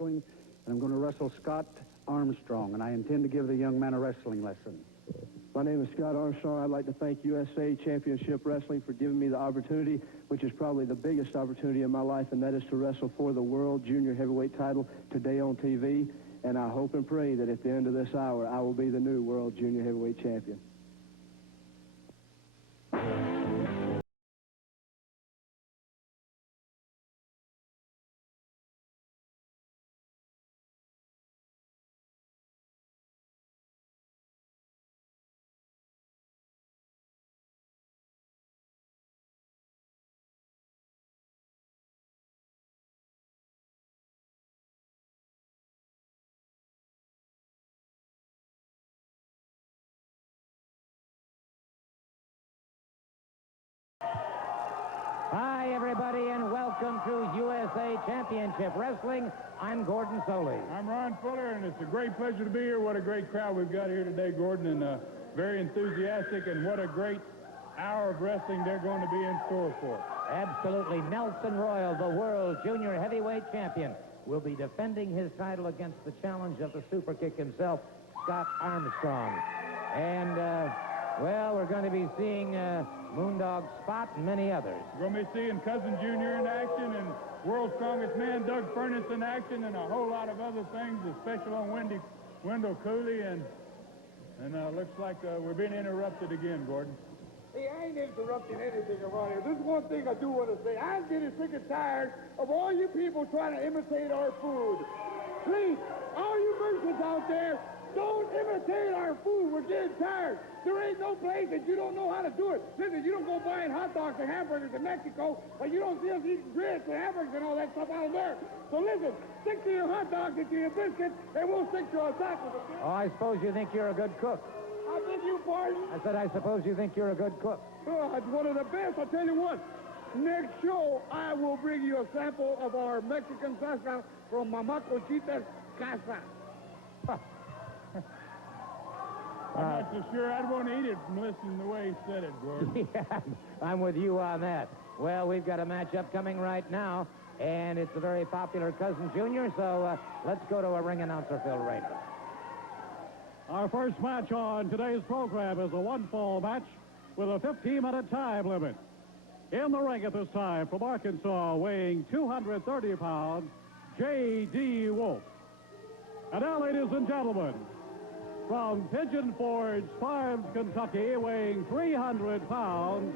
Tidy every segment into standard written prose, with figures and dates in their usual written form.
Wrestling, and I'm going to wrestle Scott Armstrong, and I intend to give the young man a wrestling lesson. My name is Scott Armstrong. I'd like to thank USA Championship Wrestling for giving me the opportunity, which is probably the biggest opportunity in my life, and that is to wrestle for the World Junior Heavyweight title today on TV. And I hope and pray that at the end of this hour, I will be the new World Junior Heavyweight Champion. Hi, everybody, and welcome to USA Championship Wrestling. I'm Gordon Soley. I'm Ron Fuller, and it's a great pleasure to be here. What a great crowd we've got here today, Gordon, and very enthusiastic, and what a great hour of wrestling they're going to be in store for. Absolutely. Nelson Royal, the World Junior Heavyweight Champion, will be defending his title against the challenge of the super kick himself, Scott Armstrong. And, well, we're going to be seeing Moondog Spot and many others. We're going to be seeing Cousin Junior in action, and World's Strongest Man, Doug Furnace, in action, and a whole lot of other things, a special on Wendell Cooley, and looks like we're being interrupted again, Gordon. Hey, I ain't interrupting anything around here. There's one thing I do want to say. I'm getting sick and tired of all you people trying to imitate our food. Please, all you merchants out there, don't imitate our food. We're getting tired. There ain't no place that you don't know how to do it. Listen, you don't go buying hot dogs and hamburgers in Mexico, but you don't see us eating grits and hamburgers and all that stuff out there. So listen, stick to your hot dogs and to your biscuits, and we'll stick to our tacos. Oh, I suppose you think you're a good cook. I beg your pardon? I said, I suppose you think you're a good cook. Oh, it's one of the best. I'll tell you what. Next show, I will bring you a sample of our Mexican salsa from Mama Conchita's casa. I'm not so sure I'd want to eat it from listening to the way he said it, Gordon. Yeah, I'm with you on that. Well, we've got a matchup coming right now, and it's a very popular Cousin Junior, so let's go to a ring announcer, Phil Rayner. Our first match on today's program is a one-fall match with a 15-minute time limit. In the ring at this time from Arkansas, weighing 230 pounds, J.D. Wolf. And now, ladies and gentlemen, from Pigeon Forge Farms, Kentucky, weighing 300 pounds,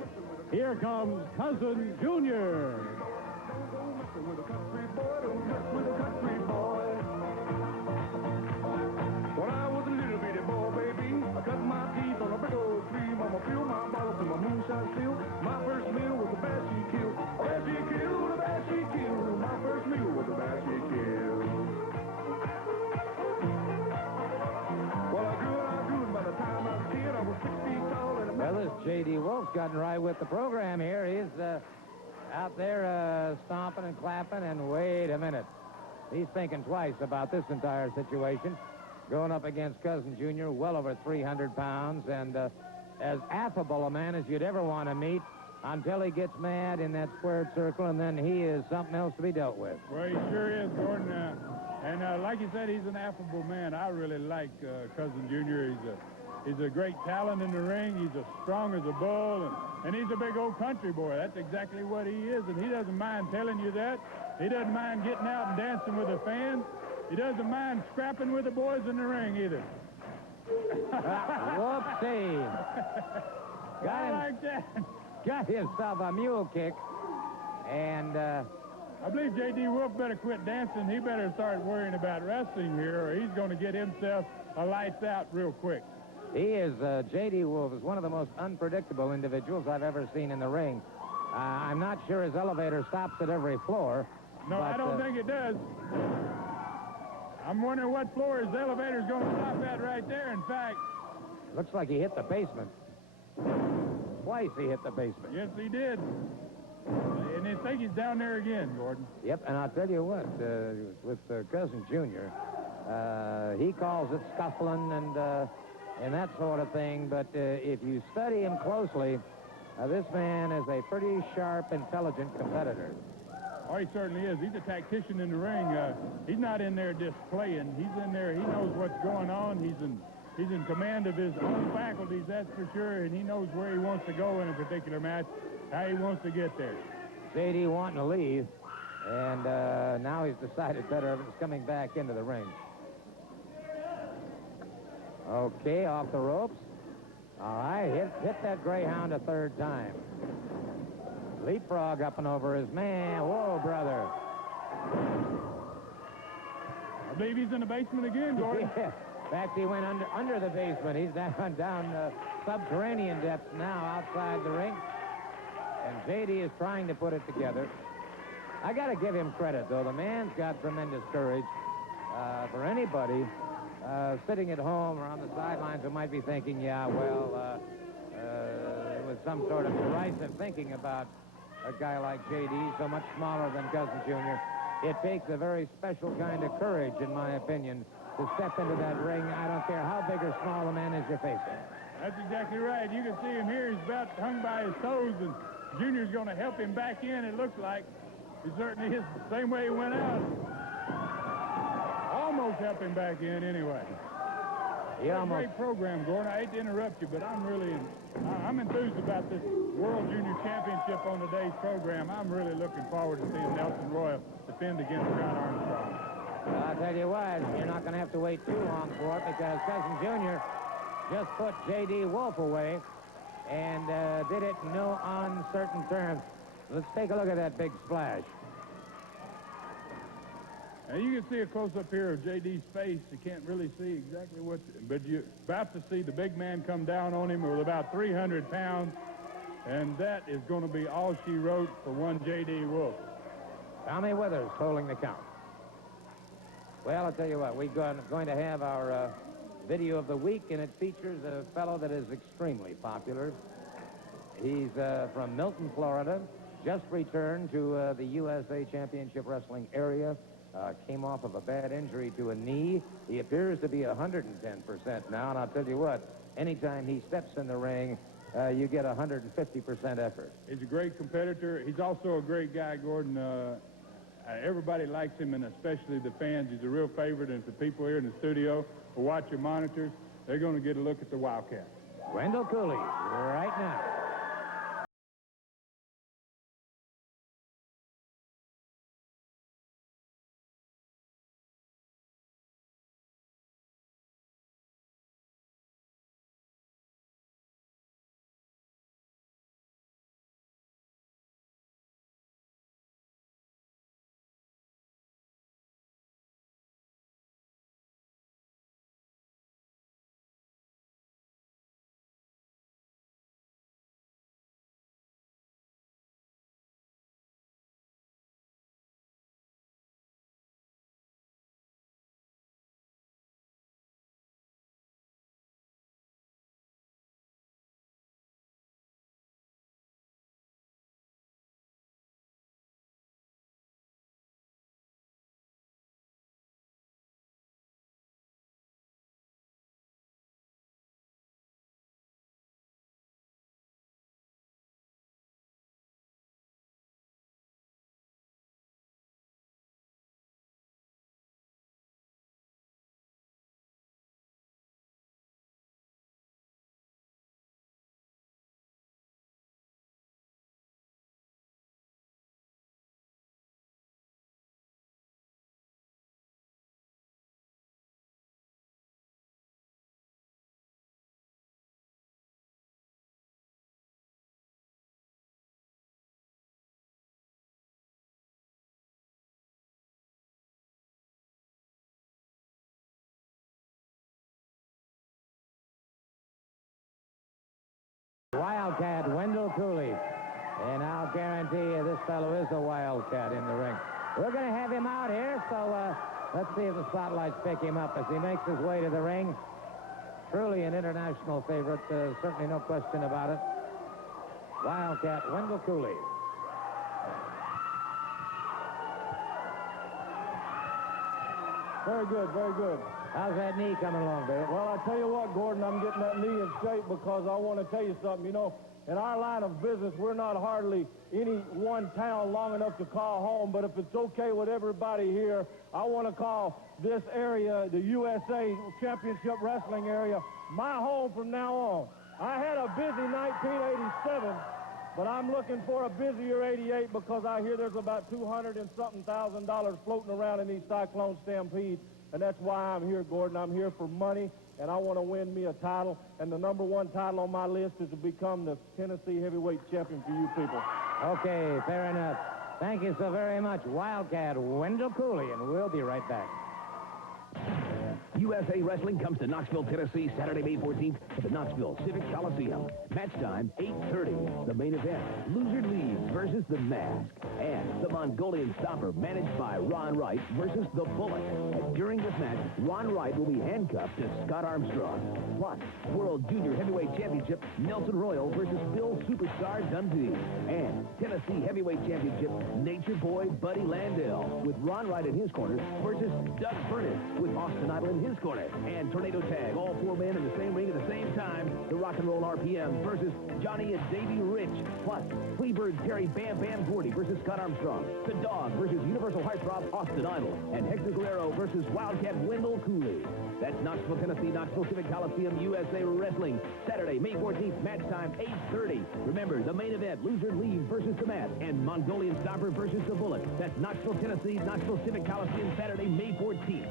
here comes Cousin Junior. When I was a little bitty boy, baby, I cut my teeth on a big old tree. Mama filled my bottle to my moonshine still. My first meal was a bass she killed. A bass she killed, a bass she killed. My first meal was a bass she killed. Well, I grew, and by the time I was 10, I was 6 feet tall. And Well, this J.D. Wolf's gotten right with the program here. He's out there stomping and clapping, and wait a minute. He's thinking twice about this entire situation. Going up against Cousin Junior, well over 300 pounds, and as affable a man as you'd ever want to meet until he gets mad in that squared circle, and then he is something else to be dealt with. Well, he sure is, Gordon. And like you said, he's an affable man. I really like Cousin Junior. He's a great talent in the ring. He's as strong as a bull, and he's a big old country boy. That's exactly what he is, and he doesn't mind telling you that. He doesn't mind getting out and dancing with the fans. He doesn't mind scrapping with the boys in the ring either. Whoopsie. I like that. Got himself a mule kick, and I believe J.D. Wolf better quit dancing. He better start worrying about wrestling here, or he's going to get himself a lights out real quick. he is, J.D. Wolf is one of the most unpredictable individuals I've ever seen in the ring. I'm not sure his elevator stops at every floor. No, but, I don't think it does. I'm wondering what floor his elevator's going to stop at right there. In fact, looks like he hit the basement. Twice he hit the basement. yes, he did. And I think he's down there again, Gordon. Yep, and I'll tell you what, with Cousin Junior, he calls it scuffling and that sort of thing, but if you study him closely, this man is a pretty sharp, intelligent competitor. Oh, he certainly is. He's a tactician in the ring. He's not in there just playing. He's in there. He knows what's going on. He's in command of his own faculties, that's for sure, and he knows where he wants to go in a particular match, how he wants to get there. JD wanting to leave, and now he's decided better if it's coming back into the ring. Okay, off the ropes. All right, hit that Greyhound a third time. Leapfrog up and over his man. Whoa, brother. I believe he's in the basement again, Gordon. Yeah. In fact, he went under the basement. He's down subterranean depths now outside the ring. And JD is trying to put it together. I got to give him credit, though. The man's got tremendous courage. For anybody sitting at home or on the sidelines who might be thinking, yeah, well, it was some sort of derisive thinking about a guy like JD, so much smaller than Cousin Jr. It takes a very special kind of courage, in my opinion, to step into that ring. I don't care how big or small the man is you're facing. That's exactly right. You can see him here. He's about hung by his toes, and Junior's going to help him back in, it looks like. He certainly is the same way he went out. Almost helped him back in anyway. Great program, Gordon. I hate to interrupt you, but I'm enthused about this World Junior Championship on today's program. I'm really looking forward to seeing Nelson Royal defend against Scott Armstrong. I'll tell you what, you're not going to have to wait too long for it, because Cousin Jr. just put J.D. Wolf away and did it in no uncertain terms. Let's take a look at that big splash. Now, you can see a close-up here of J.D.'s face. You can't really see exactly but you're about to see the big man come down on him with about 300 pounds, and that is going to be all she wrote for one J.D. Wolf. Tommy Withers holding the count. Well, I'll tell you what, we're going to have our video of the week, and it features a fellow that is extremely popular. He's from Milton, Florida, just returned to the USA Championship Wrestling area. Came off of a bad injury to a knee. He appears to be 110% now, and I'll tell you what, anytime he steps in the ring, you get 150% effort. He's a great competitor. He's also a great guy, Gordon. Everybody likes him, and especially the fans. He's a real favorite, and if the people here in the studio will watch your monitors, they're going to get a look at the Wildcat. Wendell Cooley, right now. Wildcat, Wendell Cooley. And I'll guarantee you this fellow is a Wildcat in the ring. We're going to have him out here, so let's see if the spotlights pick him up as he makes his way to the ring. Truly an international favorite, certainly no question about it. Wildcat, Wendell Cooley. Very good, very good. How's that knee coming along, Bill? Well, I tell you what, Gordon, I'm getting that knee in shape because I want to tell you something. You know, in our line of business, we're not hardly any one town long enough to call home, but if it's okay with everybody here, I want to call this area, the USA Championship Wrestling area, my home from now on. I had a busy 1987, but I'm looking for a busier 88 because I hear there's about $200 and something thousand floating around in these Cyclone Stampedes, and that's why I'm here, Gordon. I'm here for money, and I want to win me a title, and the #1 title on my list is to become the Tennessee heavyweight champion for you people. Okay, fair enough. Thank you so very much, Wildcat Wendell Cooley, and we'll be right back. USA Wrestling comes to Knoxville, Tennessee, Saturday, May 14th at the Knoxville Civic Coliseum. Match time, 8:30. The main event, Loser Leaves versus The Mask. And the Mongolian Stomper, managed by Ron Wright, versus The Bullet. And during this match, Ron Wright will be handcuffed to Scott Armstrong. Plus, World Junior Heavyweight Championship, Nelson Royal versus Bill Superstar Dundee. And Tennessee Heavyweight Championship, Nature Boy Buddy Landell, with Ron Wright in his corner versus Doug Furnace with Austin Idol in his corner. And Tornado Tag, all 4 men in the same ring at the same time. The Rock and Roll RPM versus Johnny and Davey Rich. Plus, Freebird Terry Bam Bam Gordy versus Scott Armstrong. The Dog versus Universal Heartthrob Austin Idol. And Hector Guerrero versus Wildcat Wendell Cooley. That's Knoxville, Tennessee, Knoxville Civic Coliseum, USA Wrestling. Saturday, May 14th, match time, 8:30. Remember, the main event, Loser Leaves versus The Mask, and Mongolian Stomper versus The Bullet. That's Knoxville, Tennessee, Knoxville Civic Coliseum, Saturday, May 14th.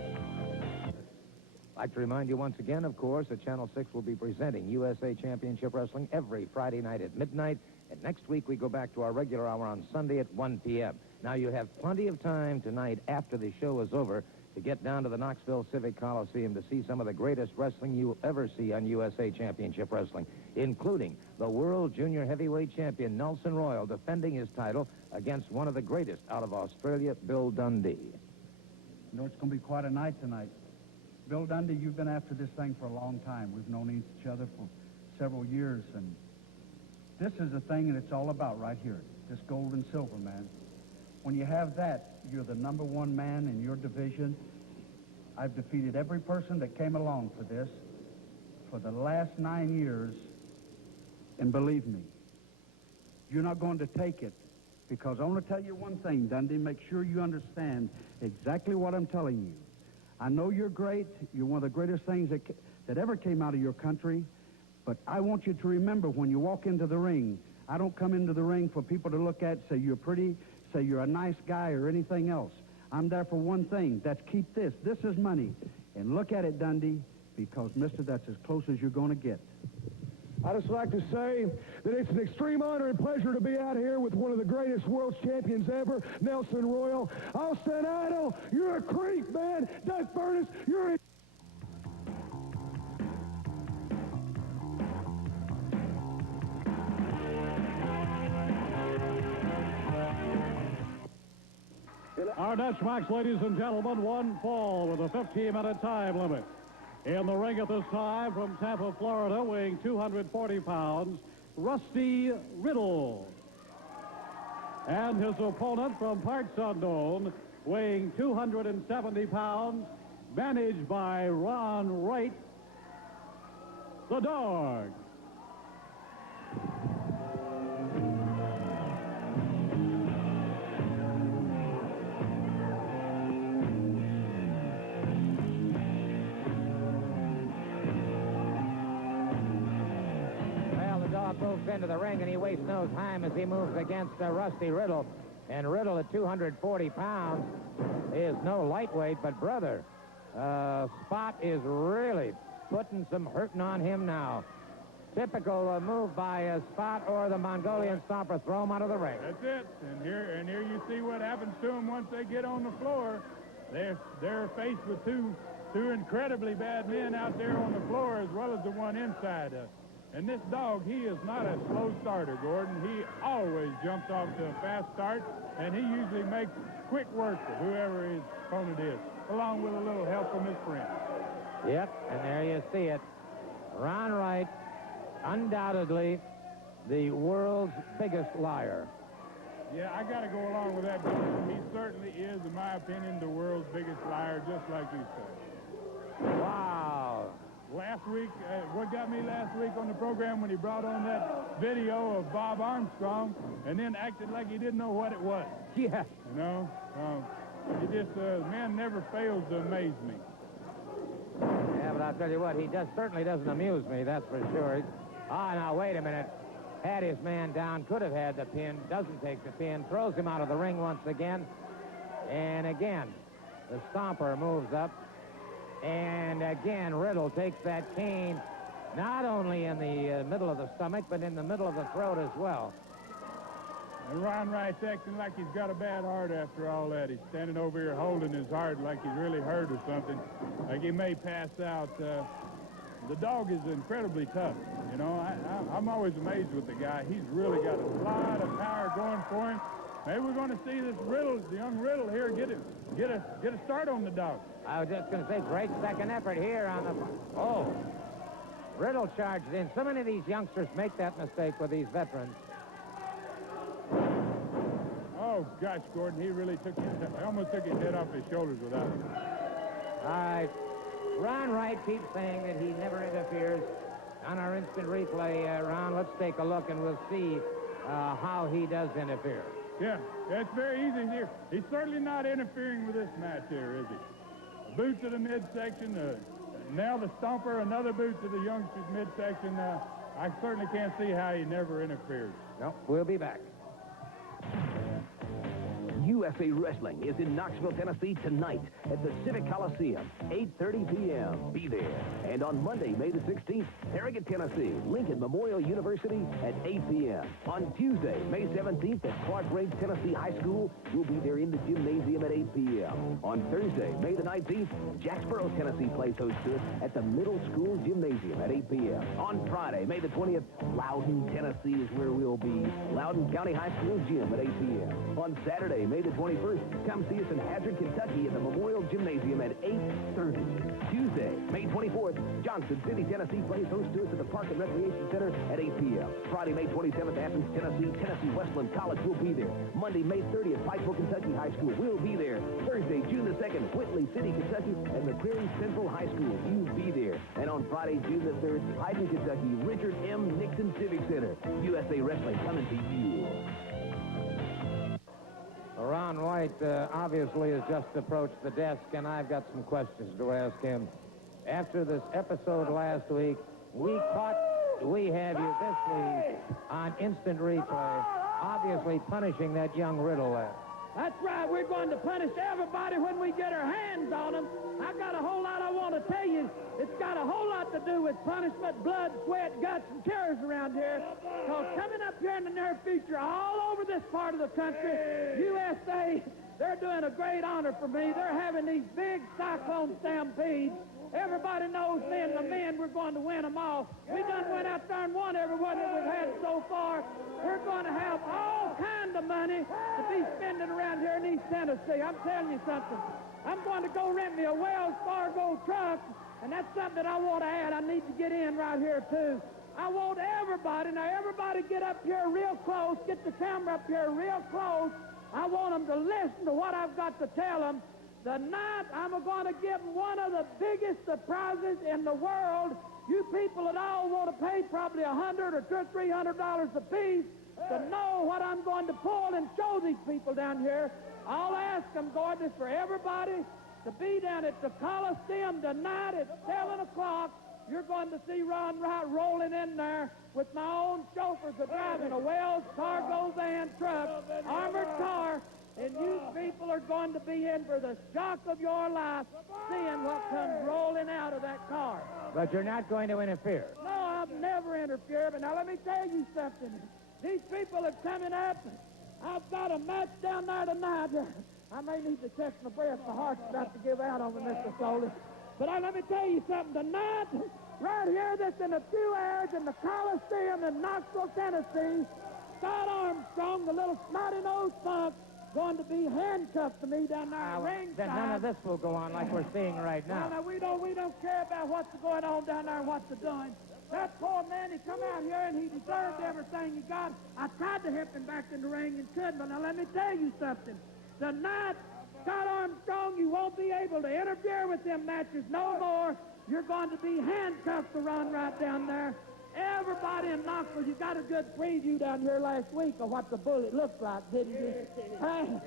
I'd like to remind you once again, of course, that Channel 6 will be presenting USA Championship Wrestling every Friday night at midnight. And next week, we go back to our regular hour on Sunday at 1 p.m. Now, you have plenty of time tonight after the show is over to get down to the Knoxville Civic Coliseum to see some of the greatest wrestling you'll ever see on USA Championship Wrestling, including the World Junior Heavyweight Champion Nelson Royal defending his title against one of the greatest out of Australia, Bill Dundee. You know, it's going to be quite a night tonight. Bill Dundee, you've been after this thing for a long time. We've known each other for several years, and this is the thing that it's all about right here, this gold and silver, man. When you have that, you're the #1 man in your division. I've defeated every person that came along for this for the last 9 years, and believe me, you're not going to take it, because I want to tell you one thing, Dundee, make sure you understand exactly what I'm telling you. I know you're great. You're one of the greatest things that ever came out of your country. But I want you to remember, when you walk into the ring, I don't come into the ring for people to look at, say you're pretty, say you're a nice guy or anything else. I'm there for one thing. That's keep this. This is money. And look at it, Dundee, because, mister, that's as close as you're going to get. I'd just like to say that it's an extreme honor and pleasure to be out here with one of the greatest world champions ever, Nelson Royal. Austin Idol, you're a creep, man. Doug Furnace, you're a... Our next match, ladies and gentlemen, one fall with a 15-minute time limit. In the ring at this time, from Tampa, Florida, weighing 240 pounds, Rusty Riddle. And his opponent from parts unknown, weighing 270 pounds, managed by Ron Wright, the Dog. Moves into the ring, and he wastes no time as he moves against Rusty Riddle. And Riddle at 240 pounds is no lightweight, but brother, Spot is really putting some hurting on him now. Typical move by Spot or the Mongolian Stomper. Throw him out of the ring. That's it. And here you see what happens to them once they get on the floor. They're faced with two incredibly bad men out there on the floor, as well as the one inside. And this Dog, he is not a slow starter, Gordon. He always jumps off to a fast start, and he usually makes quick work of whoever his opponent is, along with a little help from his friend. Yep, and there you see it. Ron Wright, undoubtedly the world's biggest liar. Yeah, I got to go along with that, Gordon. He certainly is, in my opinion, the world's biggest liar, just like you said. Wow. last week, what got me last week on the program when he brought on that video of Bob Armstrong and then acted like he didn't know what it was. Yeah. You know, he just, man never fails to amaze me. Yeah, but I'll tell you what, he certainly doesn't amuse me, that's for sure. Now, wait a minute. Had his man down, could have had the pin, doesn't take the pin, throws him out of the ring once again. And again, the Stomper moves up. And again, Riddle takes that cane not only in the middle of the stomach, but in the middle of the throat as well. And Ron Wright's acting like he's got a bad heart after all that. He's standing over here holding his heart like he's really hurt or something, like he may pass out. The dog is incredibly tough. You know, I'm always amazed with the guy. He's really got a lot of power going for him. Maybe we're going to see this Riddle, the young Riddle here, get a start on the dog. I was just going to say, great second effort here on the... Oh, Riddle charged in. So many of these youngsters make that mistake with these veterans. Oh, gosh, Gordon, he really almost took his head off his shoulders without it. All right. Ron Wright keeps saying that he never interferes. On our instant replay, Ron, let's take a look and we'll see how he does interfere. Yeah, it's very easy here. He's certainly not interfering with this match here, is he? A boot to the midsection, now the Stomper, another boot to the youngster's midsection. I certainly can't see how he never interferes. No, we'll be back. USA Wrestling is in Knoxville, Tennessee tonight at the Civic Coliseum, 8:30 p.m. Be there. And on Monday, May the 16th, Harrogate, Tennessee, Lincoln Memorial University at 8 p.m. On Tuesday, May 17th at Clark Range, Tennessee High School, you'll be there in the gymnasium at 8 p.m. On Thursday, May the 19th, Jacksboro, Tennessee plays host to us at the Middle School Gymnasium at 8 p.m. On Friday, May the 20th, Loudon, Tennessee is where we'll be. Loudon County High School Gym at 8 p.m. On Saturday, May the 21st, come see us in Hazard, Kentucky at the Memorial Gymnasium at 8:30. Tuesday, May 24th, Johnson City, Tennessee plays host to us at the Park and Recreation Center at 8 p.m. Friday, May 27th, Athens, Tennessee Westland College will be there. Monday, May 30th, Pikeville, Kentucky High School will be there. Thursday, June the 2nd, Whitley City, Kentucky, and the Prairie Central High School. You'll be there. And on Friday, June the 3rd, Hyden, Kentucky, Richard M. Nixon Civic Center. USA Wrestling coming to you. Ron White obviously has just approached the desk, and I've got some questions to ask him. After this episode last week, we have you this week on instant replay, obviously punishing that young Riddle there. That's right. We're going to punish everybody when we get our hands on them. I got a whole lot I want to tell you. It's got a whole lot to do with punishment, blood, sweat, guts, and tears around here. Because coming up here in the near future, all over this part of the country, USA, they're doing a great honor for me. They're having these big cyclone stampedes. Everybody knows me and the men, we're going to win them all. We done went out there and won every one that we've had so far. We're going to have all kinds of money to be spending around here in East Tennessee. I'm telling you something. I'm going to go rent me a Wells Fargo truck, and that's something that I want to add. I need to get in right here, too. I want everybody, now everybody get up here real close, get the camera up here real close. I want them to listen to what I've got to tell them. Tonight, I'm going to give them one of the biggest surprises in the world. You people that all want to pay probably $100 or $200 or $300 a piece to know what I'm going to pull and show these people down here. I'll ask them, Gordon, is for everybody to be down at the Coliseum tonight at 7 o'clock. You're going to see Ron Wright rolling in there with my own chauffeurs driving a Wells Fargo van truck, armored car. And you people are going to be in for the shock of your life seeing what comes rolling out of that car. But you're not going to interfere. No, I've never interfered. But now let me tell you something. These people are coming up. I've got a match down there tonight. I may need to catch my breath. My heart's about to give out on me, Mr. Foley. But let me tell you something. Tonight, right here, this in a few hours in the Coliseum in Knoxville, Tennessee, Scott Armstrong, the little snotty-nosed punk, going to be handcuffed to me down there ringside. Then none of this will go on like we're seeing right now. No, we don't care about what's going on down there and what they're doing. That poor man, he come out here and he deserved everything he got. I tried to hip him back in the ring and couldn't, but now let me tell you something. Tonight, Scott Armstrong, you won't be able to interfere with them matches no more. You're going to be handcuffed to run right down there. Everybody in Knoxville, you got a good preview down here last week of what the bullet looked like, didn't you?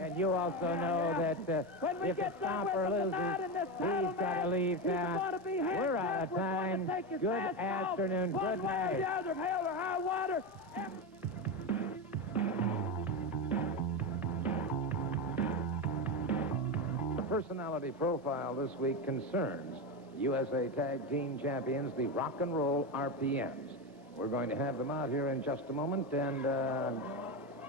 And you also know that when we if the get done with Stomper him loses, tonight in this he's title got to match, leave he's town. going to be We're out of handcuffed. We're going time. to take his Good mask off, afternoon. one Good way or night. the other, hell or high water. The personality profile this week concerns USA Tag Team Champions, the Rock and Roll RPMs. We're going to have them out here in just a moment, and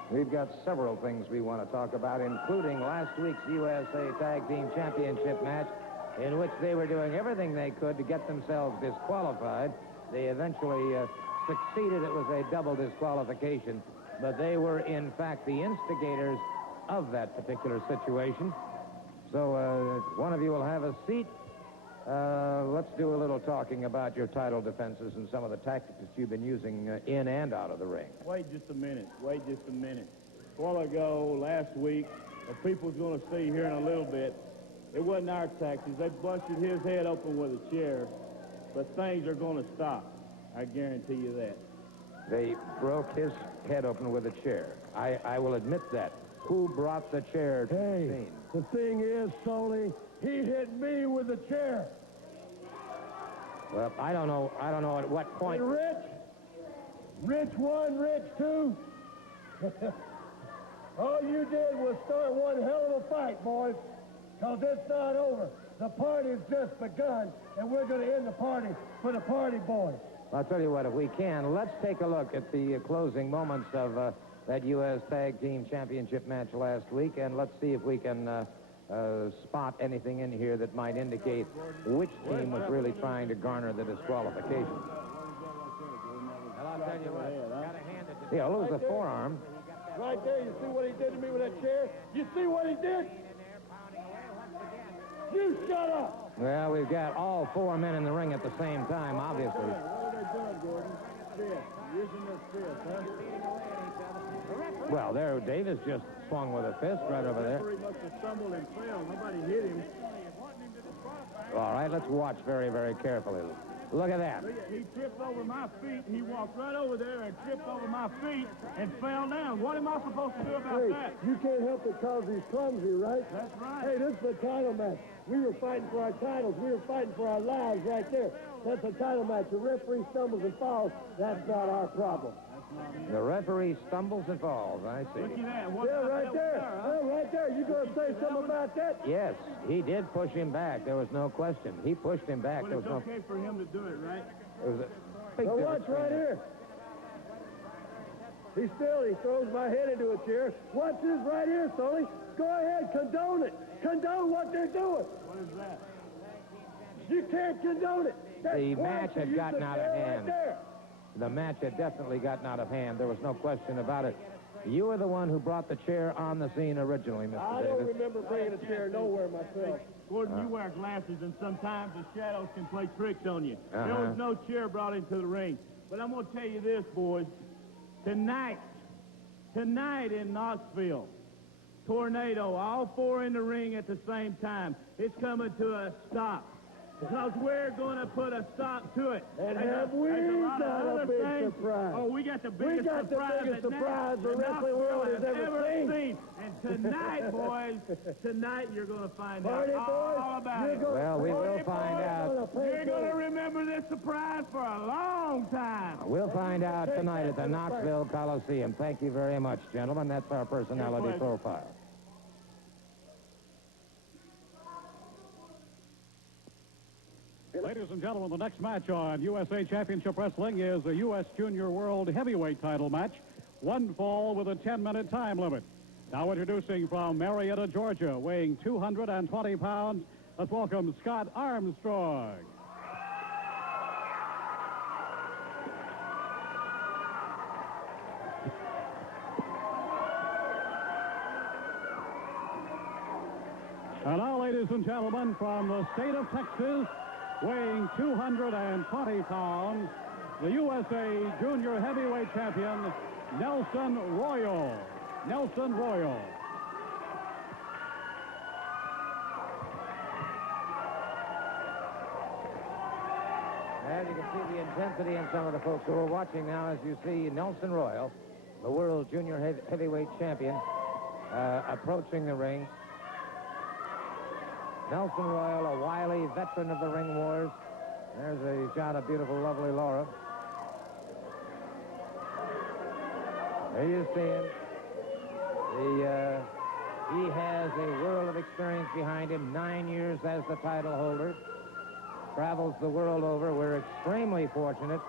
we've got several things we want to talk about, including last week's USA Tag Team Championship match, in which they were doing everything they could to get themselves disqualified. They eventually succeeded. It was a double disqualification, but they were, in fact, the instigators of that particular situation. So one of you will have a seat. Let's do a little talking about your title defenses and some of the tactics that you've been using in and out of the ring. Wait just a minute. Wait just a minute. A while ago, last week, the people's going to see here in a little bit, it wasn't our tactics. They busted his head open with a chair, but things are going to stop. I guarantee you that. They broke his head open with a chair. I will admit that. Who brought the chair to the scene? The thing is, Sully, he hit me with a chair. Well, I don't know at what point. And Rich 1, Rich 2. All you did was start one hell of a fight, boys, because it's not over. The party's just begun, and we're going to end the party for the party boys. I'll tell you what, if we can, let's take a look at the closing moments of that U.S. Tag Team Championship match last week, and let's see if we can spot anything in here that might indicate which team was really trying to garner the disqualification. Well, I'll tell you what, gotta hand it to the lose the forearm. Right there, you see what he did to me with that chair? You see what he did? You shut up! Well, we've got all four men in the ring at the same time, obviously. What are they doing, Gordon? Fist. Using their fist, huh? Well, there, Davis just swung with a fist right over there. He must have stumbled and fell. Nobody hit him. All right, let's watch very, very carefully. Look at that. He tripped over my feet. He walked right over there and tripped over my feet and fell down. What am I supposed to do about that? You can't help it because he's clumsy, right? That's right. Hey, this is a title match. We were fighting for our titles. We were fighting for our lives right there. That's a title match. The referee stumbles and falls. That's not our problem. The referee stumbles and falls. I see. Look at that. Yeah, right there. Right there. You going to say something about that? Yes, he did push him back. There was no question. He pushed him back. But There it's was no. okay for him to do it, right? There was a big Now difference watch right between here. He throws my head into a chair. Watch this right here, Sully. Go ahead, condone it. Condone what they're doing. What is that? You can't condone it. That's The twice match you had used gotten the out of chair right hand. there. The match had definitely gotten out of hand. There was no question about it. You were the one who brought the chair on the scene originally, Mr. I Davis. don't remember bringing a chair nowhere myself. Gordon, you wear glasses, and sometimes the shadows can play tricks on you. There Uh-huh. was no chair brought into the ring. But I'm going to tell you this, boys. Tonight in Knoxville, tornado, all four in the ring at the same time. It's coming to a stop. Because we're going to put a stop to it. And There's have we there's lot of got a other big things. surprise? Oh, we got the We biggest got the surprise biggest that surprise the that wrestling world has Knoxville ever seen. And tonight, boys, tonight you're going to find Party out boys, all about you're it. gonna- Well, we will Party find boys, out. You're going to remember this surprise for a long time. We'll find out tonight at the Knoxville Coliseum. Thank you very much, gentlemen. That's our personality pleasure. profile. Ladies and gentlemen, the next match on USA Championship Wrestling is a U.S. Junior World Heavyweight title match. One fall with a 10-minute time limit. Now introducing from Marietta, Georgia, weighing 220 pounds, let's welcome Scott Armstrong. And now, ladies and gentlemen, from the state of Texas, weighing 220 pounds, the USA Junior Heavyweight Champion, Nelson Royal. Nelson Royal. Well, you can see the intensity in some of the folks who are watching now as you see Nelson Royal, the world junior heavyweight champion, approaching the ring. Nelson Royal, a wily veteran of the ring wars. There's a shot of beautiful, lovely Laura. There you see him. He has a world of experience behind him, 9 years as the title holder. Travels the world over. We're extremely fortunate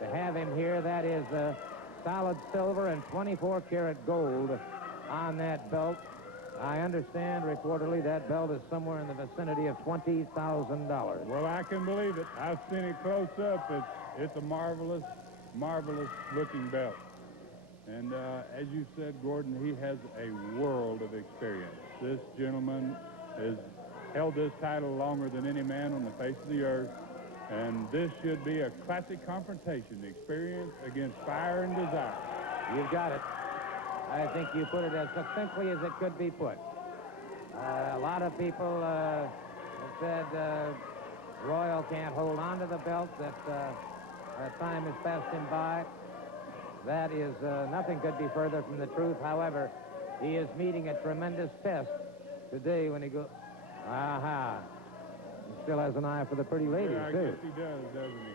to have him here. That is solid silver and 24-karat gold on that belt. I understand, reportedly, that belt is somewhere in the vicinity of $20,000. Well, I can believe it. I've seen it close up. It's a marvelous, marvelous looking belt. And as you said, Gordon, he has a world of experience. This gentleman has held this title longer than any man on the face of the earth. And this should be a classic confrontation, experience against fire and desire. You've got it. I think you put it as succinctly as it could be put. A lot of people have said Royal can't hold on to the belt, that time has passed him by. That is, nothing could be further from the truth. However, he is meeting a tremendous test today when he goes... Aha. He still has an eye for the pretty ladies, yeah, I too. guess he does, doesn't he?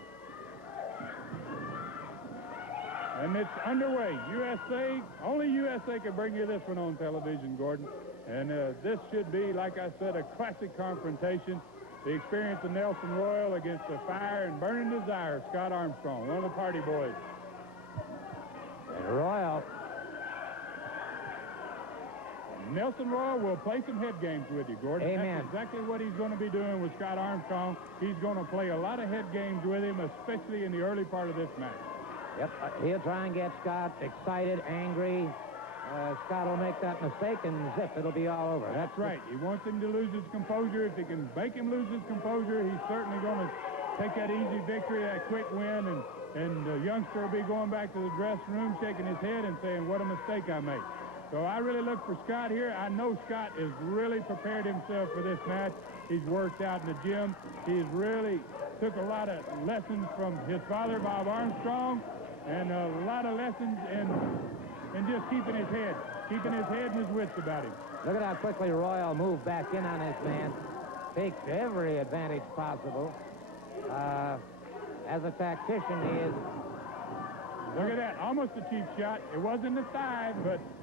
And it's underway. USA, only USA can bring you this one on television, Gordon. And this should be, like I said, a classic confrontation. The experience of Nelson Royal against the fire and burning desire of Scott Armstrong, one of the party boys. And Royal. Nelson Royal will play some head games with you, Gordon. Amen. That's exactly what he's going to be doing with Scott Armstrong. He's going to play a lot of head games with him, especially in the early part of this match. Yep, he'll try and get Scott excited, angry. Scott will make that mistake, and zip, it'll be all over. That's right. He wants him to lose his composure. If he can make him lose his composure, he's certainly going to take that easy victory, that quick win, and the youngster will be going back to the dressing room, shaking his head and saying, what a mistake I made. So I really look for Scott here. I know Scott has really prepared himself for this match. He's worked out in the gym. He's really took a lot of lessons from his father, Bob Armstrong, and a lot of lessons in just keeping his head and his wits about him. Look at how quickly Royal moved back in on this man. Takes every advantage possible. As a tactician, he is... Look at that, almost a cheap shot. It wasn't the thigh,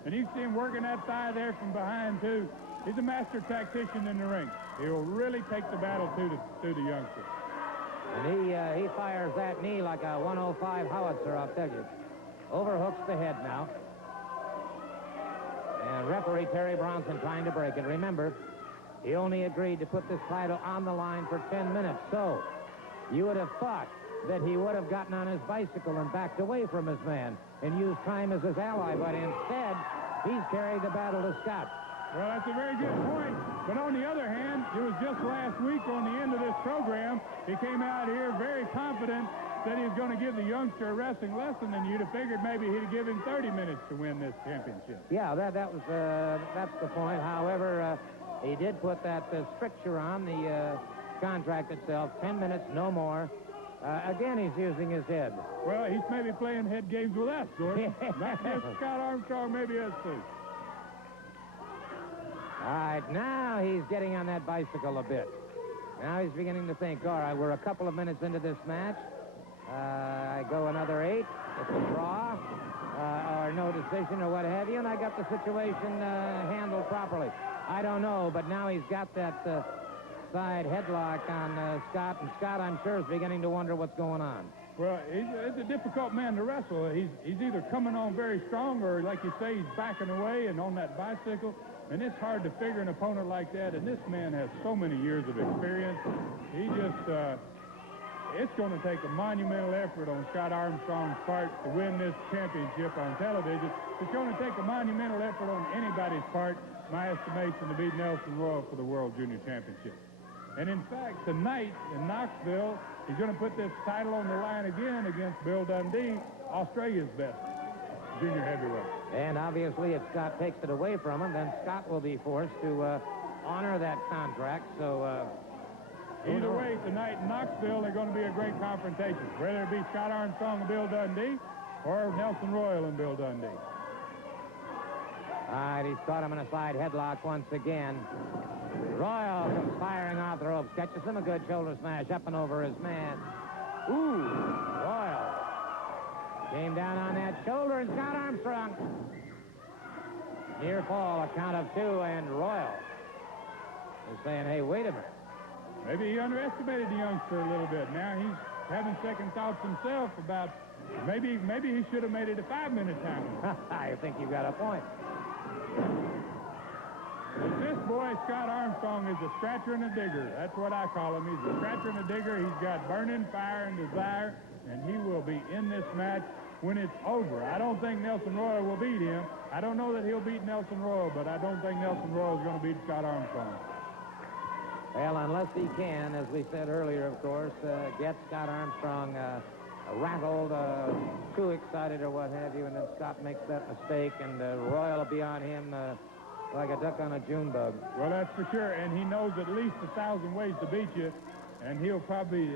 and you see him working that thigh there from behind, too. He's a master tactician in the ring. He'll really take the battle to the youngster. And he fires that knee like a 105 howitzer, I'll tell you. Overhooks the head now. And referee Terry Bronson trying to break it. Remember, he only agreed to put this title on the line for 10 minutes. So, you would have thought that he would have gotten on his bicycle and backed away from his man and used time as his ally, but instead, he's carried the battle to Scott. Well, that's a very good point. But on the other hand, it was just last week on the end of this program, he came out here very confident that he was going to give the youngster a wrestling lesson, and you'd have figured maybe he'd give him 30 minutes to win this championship. Yeah, that's the point. However, he did put that stricture on the contract itself, 10 minutes, no more. Again, he's using his head. Well, he's maybe playing head games with us, Gordon. Not just Scott Armstrong, maybe us too. All right, now he's getting on that bicycle a bit. Now he's beginning to think, all right, we're a couple of minutes into this match. I go another 8. It's a draw or no decision or what have you, and I got the situation handled properly. I don't know, but now he's got that side headlock on Scott, and Scott, I'm sure, is beginning to wonder what's going on. Well, he's a difficult man to wrestle. He's either coming on very strong or, like you say, he's backing away and on that bicycle. And it's hard to figure an opponent like that. And this man has so many years of experience. He just, it's going to take a monumental effort on Scott Armstrong's part to win this championship on television. It's going to take a monumental effort on anybody's part, my estimation, to beat Nelson Royal for the World Junior Championship. And in fact, tonight in Knoxville, he's going to put this title on the line again against Bill Dundee, Australia's best junior heavyweight. And obviously, if Scott takes it away from him, then Scott will be forced to honor that contract. So either way, tonight in Knoxville, they're going to be a great confrontation, whether it be Scott Armstrong and Bill Dundee or Nelson Royal and Bill Dundee. All right, he's caught him in a side headlock once again. Royal comes firing off the ropes, catches him a good shoulder smash up and over his man. Ooh, Royal came down on that shoulder, and Scott Armstrong. Near fall, a count of 2, and Royal is saying, hey, wait a minute. Maybe he underestimated the youngster a little bit. Now he's having second thoughts himself about maybe he should have made it a 5-minute time. I think you've got a point. This boy, Scott Armstrong, is a scratcher and a digger. That's what I call him. He's a scratcher and a digger. He's got burning fire and desire, and he will be in this match when it's over. I don't think Nelson Royal will beat him. I don't know that he'll beat Nelson Royal, but I don't think Nelson Royal is going to beat Scott Armstrong. Well, unless he can, as we said earlier, of course, get Scott Armstrong rattled, too excited or what have you, and then Scott makes that mistake, and Royal will be on him like a duck on a June bug. Well, that's for sure, and he knows at least 1,000 ways to beat you, and he'll probably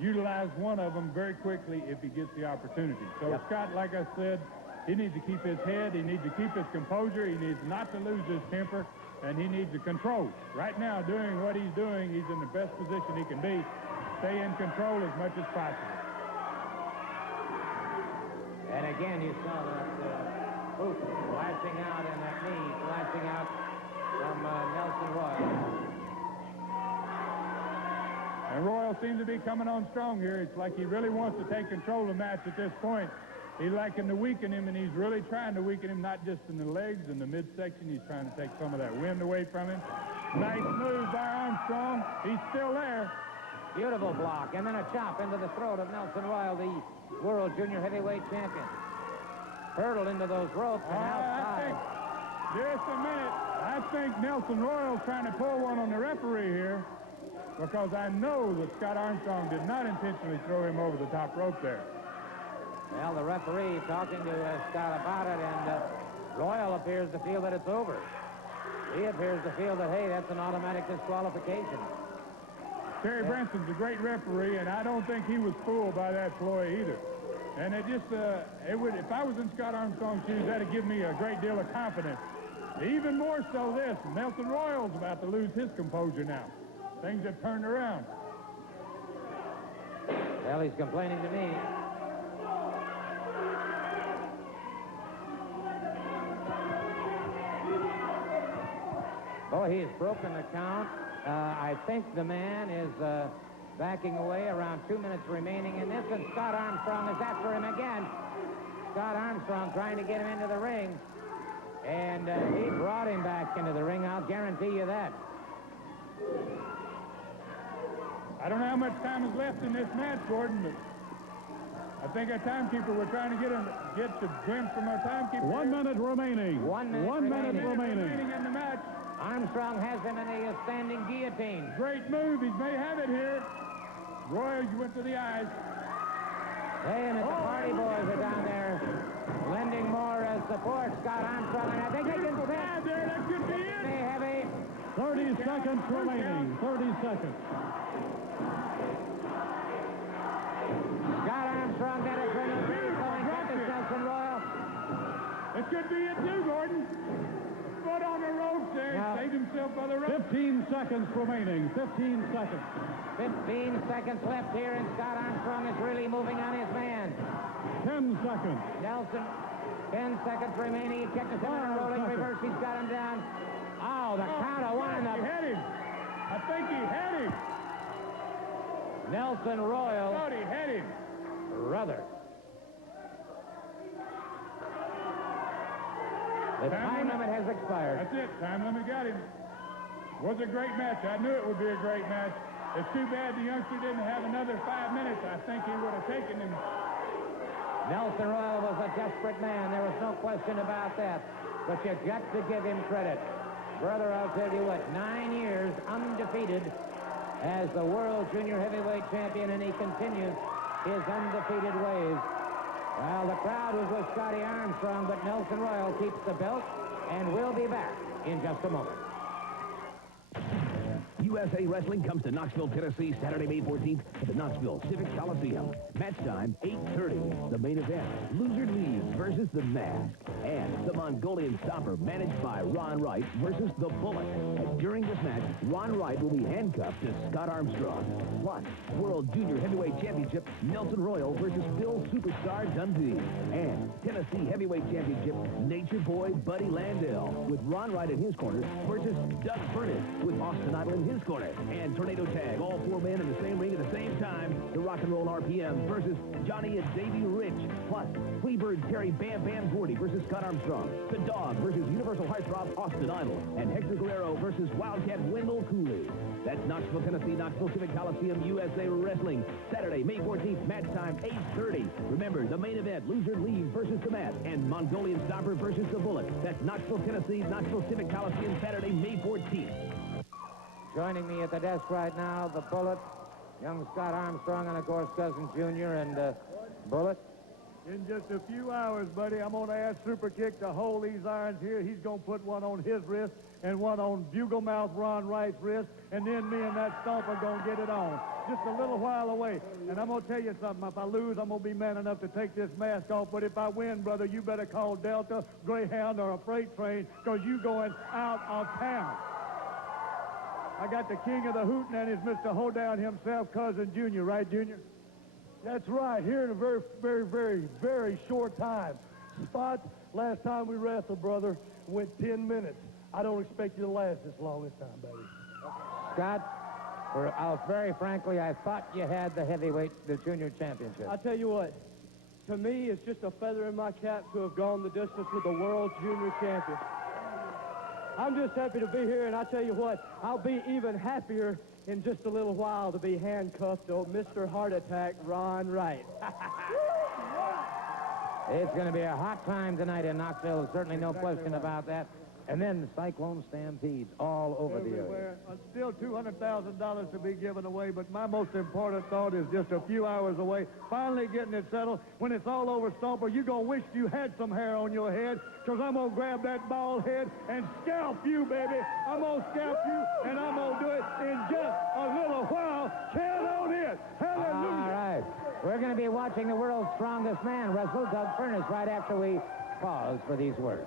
utilize one of them very quickly if he gets the opportunity. So Yep. Scott, like I said, he needs to keep his head, he needs to keep his composure, he needs not to lose his temper, and he needs to control. Right now, doing what he's doing, he's in the best position he can be. Stay in control as much as possible. And again, you saw that boot flashing out and that knee flashing out from Nelson Royal. And Royal seems to be coming on strong here. It's like he really wants to take control of the match at this point. He's liking to weaken him, and he's really trying to weaken him, not just in the legs and the midsection. He's trying to take some of that wind away from him. Nice move by Armstrong. He's still there. Beautiful block, and then a chop into the throat of Nelson Royal, the World Junior Heavyweight Champion. Hurdled into those ropes and outside. Just a minute. I think Nelson Royal's trying to pull one on the referee here, because I know that Scott Armstrong did not intentionally throw him over the top rope there. Well, the referee talking to Scott about it, and Royal appears to feel that it's over. He appears to feel that, hey, that's an automatic disqualification. Terry Branson's a great referee, and I don't think he was fooled by that ploy either. And it just, if I was in Scott Armstrong's shoes, that'd give me a great deal of confidence. Even more so this, Nelson Royal's about to lose his composure now. Things have turned around. Well, he's complaining to me. Oh, he's broken the count. I think the man is backing away, around 2 minutes remaining in this, and Scott Armstrong is after him again. Scott Armstrong trying to get him into the ring, and he brought him back into the ring, I'll guarantee you that. I don't know how much time is left in this match, Gordon, but I think our timekeeper, we're trying to get the glimpse from our timekeeper. 1 minute remaining. 1 minute One minute remaining. in the match. Armstrong has him in a standing guillotine. Great move. He may have it here. Royal, you went to the eyes. Hey, and the party boys are down there lending more support. Scott Armstrong, and I think they can set. There, that could be it. They have a 30 seconds remaining. 30 seconds. Scott Armstrong got a grenade going at Nelson Royal. It could be it too, Gordon. Foot on the ropes there. Yeah. Saved himself by the rope. 15 seconds remaining. 15 seconds. 15 seconds left here, and Scott Armstrong is really moving on his man. 10 seconds. Nelson, 10 seconds remaining. He catches him in a rolling reverse. He's got him down. Oh, the count of one. He had him. I think he had him. Nelson I Royal. thought he had him. Brother. The time limit has expired. That's it. Time limit got him. Was a great match. I knew it would be a great match. It's too bad the youngster didn't have another 5 minutes. I think he would have taken him. Nelson Royal was a desperate man. There was no question about that. But you got to give him credit. Brother, I'll tell you what, 9 years undefeated as the World Junior Heavyweight Champion, and he continues his undefeated ways. Well, the crowd was with Scotty Armstrong, but Nelson Royal keeps the belt, and we'll be back in just a moment. USA Wrestling comes to Knoxville, Tennessee, Saturday, May 14th at the Knoxville Civic Coliseum. Match time, 8:30. The main event, Loser Leaves versus The Mask. And the Mongolian Stopper, managed by Ron Wright, versus The Bullet. And during this match, Ron Wright will be handcuffed to Scott Armstrong. Plus, World Junior Heavyweight Championship, Nelson Royal versus Bill Superstar Dundee. And Tennessee Heavyweight Championship, Nature Boy Buddy Landell, with Ron Wright in his corner versus Doug Furnace with Austin Idol in his corner. And Tornado Tag, all four men in the same ring at the same time. The Rock and Roll RPM versus Johnny and Davey Rich. Plus, Freebird Terry Bam Bam Gordy versus Scott Armstrong. The Dog versus Universal Heartthrob Austin Idol. And Hector Guerrero versus Wildcat Wendell Cooley. That's Knoxville, Tennessee, Knoxville Civic Coliseum, USA Wrestling. Saturday, May 14th, match time, 8:30. Remember, the main event, Loser Leaves versus The Mask, and Mongolian Stopper versus The Bullet. That's Knoxville, Tennessee, Knoxville Civic Coliseum, Saturday, May 14th. Joining me at the desk right now, The Bullet, young Scott Armstrong, and, of course, Cousin Junior and Bullet. In just a few hours, buddy, I'm going to ask Superkick to hold these irons here. He's going to put one on his wrist and one on Bugle Mouth Ron Wright's wrist, and then me and that stomp are going to get it on. Just a little while away. And I'm going to tell you something. If I lose, I'm going to be man enough to take this mask off. But if I win, brother, you better call Delta, Greyhound, or a freight train, because you going out of town. I got the king of the hootenannies, Mr. Hoedown himself, Cousin Junior. Right, Junior? That's right. Here in a very, very, very, very short time. Spot, last time we wrestled, brother, went 10 minutes. I don't expect you to last this long this time, baby. Scott, very frankly, I thought you had the junior championship. I tell you what, to me, it's just a feather in my cap to have gone the distance with the world junior champion. I'm just happy to be here, and I tell you what, I'll be even happier in just a little while to be handcuffed to Mr. Heart Attack, Ron Wright. It's going to be a hot time tonight in Knoxville. Certainly no question about that. And then Cyclone Stampedes all over the area. Still $200,000 to be given away, but my most important thought is just a few hours away, finally getting it settled. When it's all over, Stomper, you're going to wish you had some hair on your head, because I'm going to grab that bald head and scalp you, baby. I'm going to scalp you, and I'm going to do it in just a little while. Count on it. Hallelujah. All right. We're going to be watching the world's strongest man wrestle, Doug Furnace, right after we pause for these words.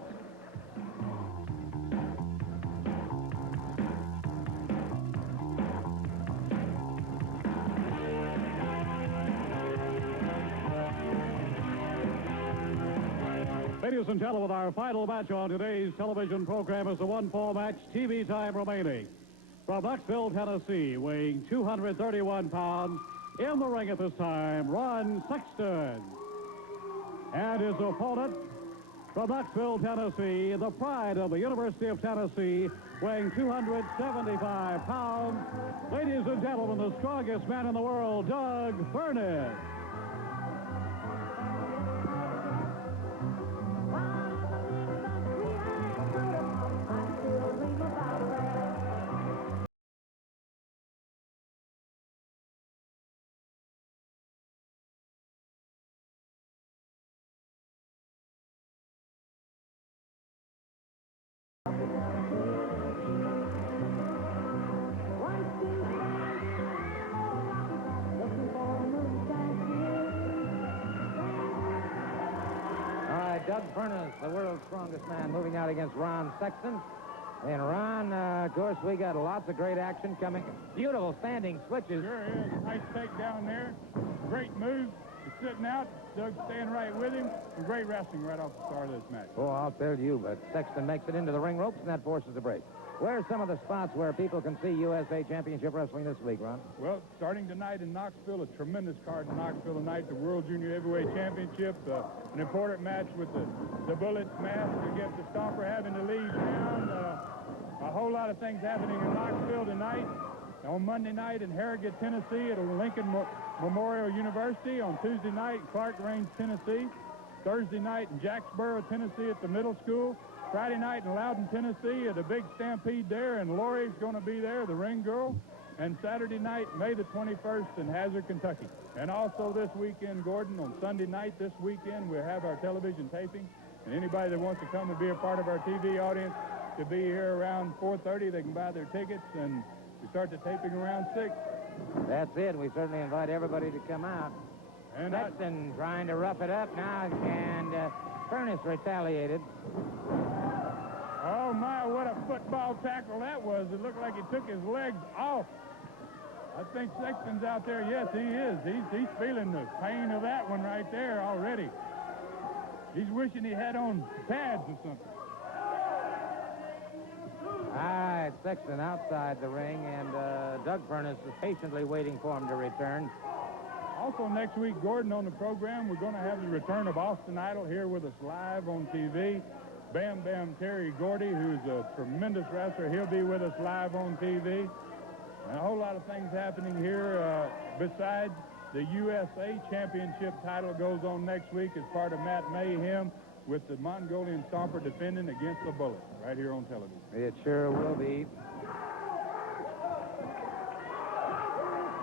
Ladies and gentlemen, our final match on today's television program is a one-fall match, TV time remaining. From Knoxville, Tennessee, weighing 231 pounds, in the ring at this time, Ron Sexton. And his opponent, from Knoxville, Tennessee, the pride of the University of Tennessee, weighing 275 pounds, ladies and gentlemen, the strongest man in the world, Doug Furnace. Doug Furnace, the world's strongest man, moving out against Ron Sexton. And Ron, of course, we got lots of great action coming. Beautiful standing switches. Sure is. Nice take down there. Great move. He's sitting out. Doug's staying right with him. And great wrestling right off the start of this match. Oh, I'll tell you, but Sexton makes it into the ring ropes, and that forces a break. Where are some of the spots where people can see USA Championship Wrestling this week, Ron? Well, starting tonight in Knoxville, a tremendous card in Knoxville tonight, the World Junior Heavyweight Championship, an important match with the Bullet's Mask against the Stomper having to leave town. A whole lot of things happening in Knoxville tonight. On Monday night in Harrogate, Tennessee, at Lincoln Memorial University. On Tuesday night, Clark Range, Tennessee. Thursday night in Jacksboro, Tennessee, at the middle school. Friday night in Loudon, Tennessee, at a big stampede there, and Lori's going to be there, the ring girl. And Saturday night, May the 21st, in Hazard, Kentucky. And also this weekend, Gordon, on Sunday night this weekend, we'll have our television taping. And anybody that wants to come and be a part of our TV audience to be here around 4:30, they can buy their tickets. And We start the taping around 6. That's it. We certainly invite everybody to come out. And Sexton trying to rough it up now, and Furnace retaliated. oh, my, what a football tackle that was. It looked like he took his legs off. I think Sexton's out there. Yes, he is. He's feeling the pain of that one right there already. He's wishing he had on pads or something. All right, Sexton outside the ring, and Doug Furnace is patiently waiting for him to return. Also next week, Gordon, on the program, we're going to have the return of Austin Idol here with us live on TV. Bam Bam Terry Gordy, who's a tremendous wrestler, he'll be with us live on TV. And a whole lot of things happening here besides the USA Championship title goes on next week as part of Matt Mayhem with the Mongolian Stomper defending against the Bullet right here on television. It sure will be.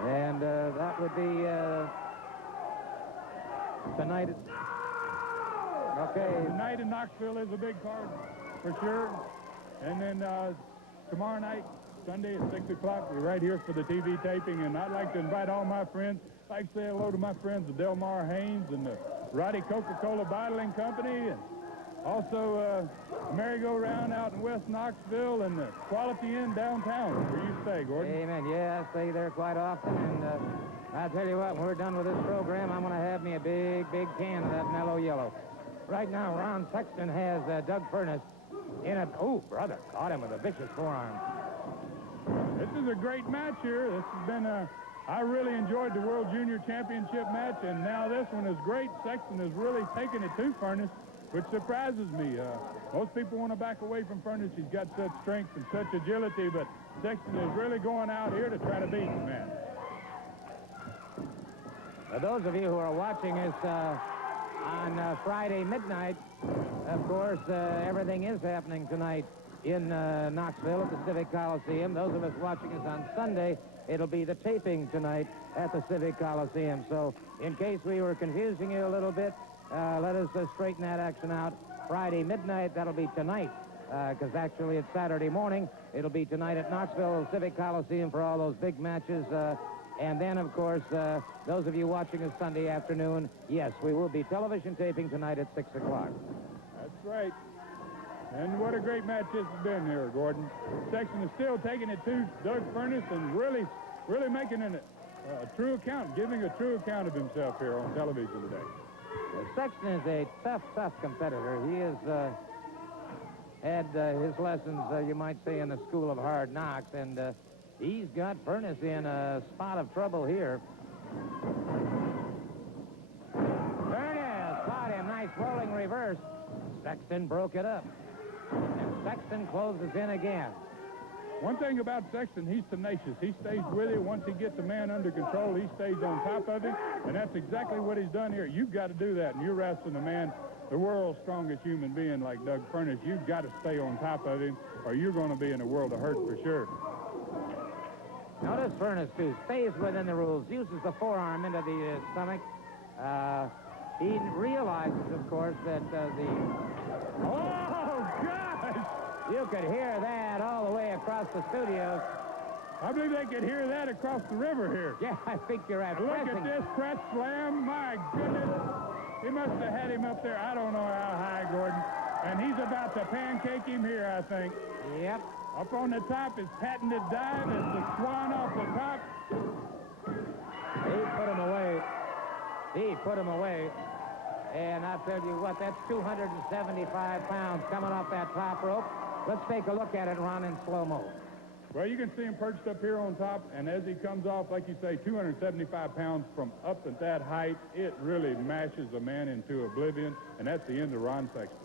And that would be tonight. Okay. Tonight in Knoxville is a big card for sure. And then tomorrow night, Sunday at 6 o'clock, we're right here for the TV taping. And I'd like to invite all my friends. I'd like to say hello to my friends, the Delmar Haynes and the Roddy Coca-Cola Bottling Company. And also merry-go-round out in West Knoxville and the Quality Inn downtown where you stay, Gordon. Amen. Yeah, I stay there quite often. And I'll tell you what, when we're done with this program, I'm going to have me a big, big can of that mellow yellow. Right now, Ron Sexton has Doug Furnace in a... Oh, brother, caught him with a vicious forearm. This is a great match here. This has been I really enjoyed the World Junior Championship match, and now this one is great. Sexton is really taking it to Furnace, which surprises me. Most people want to back away from Furnace. He's got such strength and such agility, but Sexton is really going out here to try to beat the man. For those of you who are watching us on Friday midnight, of course, everything is happening tonight in Knoxville at the Civic Coliseum. Those of us watching us on Sunday, it'll be the taping tonight at the Civic Coliseum. So in case we were confusing you a little bit, let us straighten that action out. Friday midnight, that'll be tonight, because actually it's Saturday morning. It'll be tonight at Knoxville Civic Coliseum for all those big matches. And then, of course, those of you watching us Sunday afternoon, yes, we will be television taping tonight at 6 o'clock. That's right. And what a great match this has been here, Gordon. Sexton is still taking it to Doug Furnace and really making a true account, giving a true account of himself here on television today. Sexton is a tough competitor. He has had his lessons, you might say, in the School of Hard Knocks, and he's got Furnace in a spot of trouble here. Furnace caught him. Nice rolling reverse. Sexton broke it up. And Sexton closes in again. One thing about Sexton, he's tenacious. He stays with it. Once he gets a man under control, he stays on top of him. And that's exactly what he's done here. You've got to do that. And you're wrestling a man, the world's strongest human being like Doug Furnace. You've got to stay on top of him, or you're going to be in a world of hurt for sure. Notice Furnace, too, stays within the rules, uses the forearm into the stomach. He realizes, of course, that Oh, gosh! You could hear that all the way across the studios. I believe they could hear that across the river here. Yeah, I think you're right. Look at this press slam. My goodness. He must have had him up there, I don't know how high, Gordon. And he's about to pancake him here, I think. Yep. Up on the top is patented dive. It's the swan off the top. He put him away. He put him away. And I'll tell you what, that's 275 pounds coming off that top rope. Let's take a look at it, Ron, in slow-mo. Well, you can see him perched up here on top, and as he comes off, like you say, 275 pounds from up at that height, it really mashes a man into oblivion, and that's the end of Ron Sexton.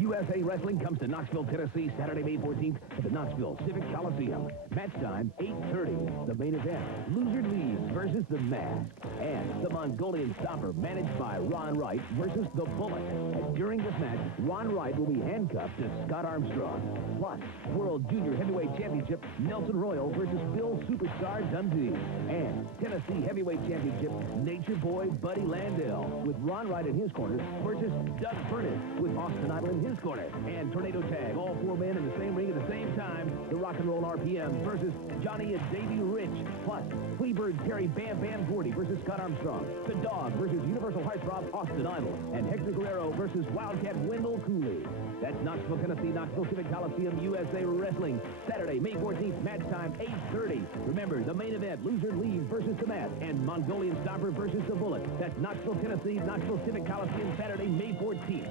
USA Wrestling comes to Knoxville, Tennessee, Saturday, May 14th at the Knoxville Civic Coliseum. Match time, 8:30. The main event, Loser Leaves versus The Mask. And the Mongolian Stomper, managed by Ron Wright, versus The Bullet. And during this match, Ron Wright will be handcuffed to Scott Armstrong. Plus, World Junior Heavyweight Championship, Nelson Royal versus Bill Super Star Dundee. And Tennessee Heavyweight Championship, Nature Boy Buddy Landell with Ron Wright in his corner versus Doug Furnace with Austin Idol in his corner. And Tornado Tag, all 4 men in the same ring at the same time. The Rock and Roll RPM versus Johnny and Davey Rich. Plus, Fleabird Terry Bam Bam Gordy versus Scott Armstrong. The Dog versus Universal Heartthrob Austin Idol. And Hector Guerrero versus Wildcat Wendell Cooley. That's Knoxville, Tennessee, Knoxville Civic Coliseum, USA Wrestling. Saturday, May 14th, match time 8:30. Remember, the main event, Loser Leaves versus the Mat, and Mongolian Stomper versus the Bullet. That's Knoxville, Tennessee, Knoxville Civic Coliseum, Saturday, May 14th.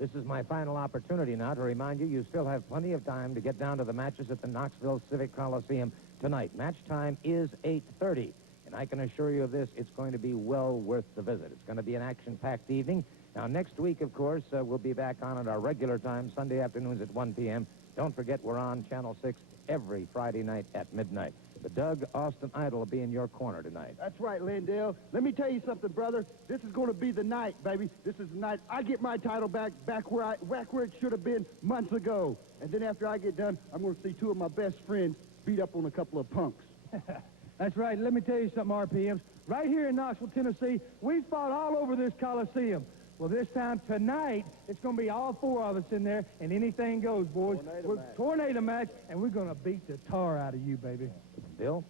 This is my final opportunity now to remind you, you still have plenty of time to get down to the matches at the Knoxville Civic Coliseum tonight. Match time is 8:30, and I can assure you of this, it's going to be well worth the visit. It's going to be an action-packed evening. Now, next week, of course, we'll be back on at our regular time, Sunday afternoons at 1 p.m. Don't forget, we're on Channel 6 every Friday night at midnight. The Doug Austin Idol will be in your corner tonight. That's right, Landell. Let me tell you something, brother. This is going to be the night, baby. This is the night I get my title back where it should have been months ago. And then after I get done, I'm going to see 2 of my best friends beat up on a couple of punks. That's right. Let me tell you something, RPMs. Right here in Knoxville, Tennessee, we fought all over this Coliseum. Well, this time tonight, it's going to be all 4 of us in there, and anything goes, boys. Tornado match, and we're going to beat the tar out of you, baby. Bill?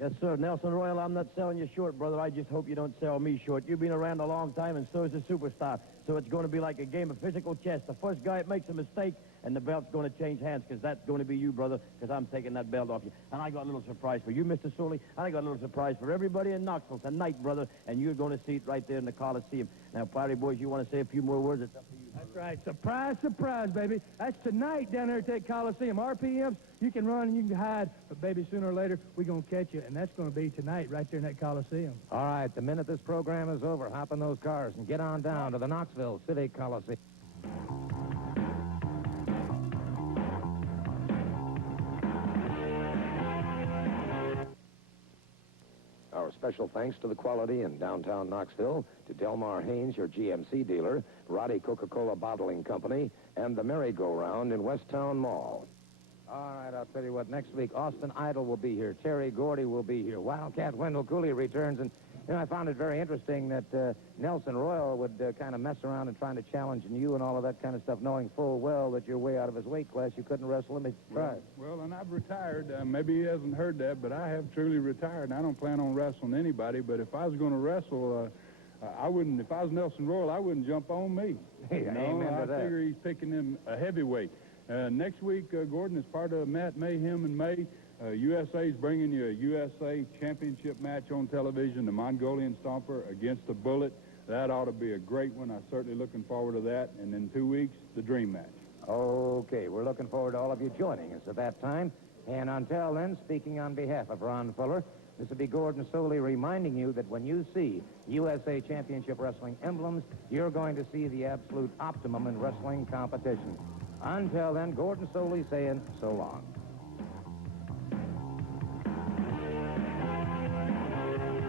Yes, sir. Nelson Royal, I'm not selling you short, brother. I just hope you don't sell me short. You've been around a long time, and so is the superstar. So it's going to be like a game of physical chess. The first guy that makes a mistake, and the belt's going to change hands, because that's going to be you, brother, because I'm taking that belt off you. And I got a little surprise for you, Mr. Sully. And I got a little surprise for everybody in Knoxville tonight, brother, and you're going to see it right there in the Coliseum. Now, Party Boys, you want to say a few more words? It's up to you. That's right. Surprise, surprise, baby. That's tonight down there at that Coliseum. RPMs, you can run and you can hide, but, baby, sooner or later, we're going to catch you, and that's going to be tonight right there in that Coliseum. All right, the minute this program is over, hop in those cars and get on down to the Knoxville Civic Coliseum. Our special thanks to the quality in downtown Knoxville, to Delmar Haynes, your GMC dealer, Roddy Coca-Cola Bottling Company, and the Merry-Go-Round in Westtown Mall. All right, I'll tell you what, next week, Austin Idol will be here. Terry Gordy will be here. Wildcat Wendell Cooley returns, and you know, I found it very interesting that Nelson Royal would kind of mess around and trying to challenge you and all of that kind of stuff, knowing full well that you're way out of his weight class. You couldn't wrestle him if you tried. Well, and I've retired. Maybe he hasn't heard that, but I have truly retired, and I don't plan on wrestling anybody. But if I was going to wrestle, I wouldn't. If I was Nelson Royal, I wouldn't jump on me. Hey, amen to that. I figure he's picking him a heavyweight. Next week, Gordon, is part of Matt Mayhem in May. USA's bringing you a USA Championship match on television, the Mongolian Stomper against the Bullet. That ought to be a great one. I'm certainly looking forward to that. And in 2 weeks, the Dream Match. Okay, we're looking forward to all of you joining us at that time. And until then, speaking on behalf of Ron Fuller, this will be Gordon Soley reminding you that when you see USA Championship Wrestling emblems, you're going to see the absolute optimum in wrestling competition. Until then, Gordon Soley saying so long.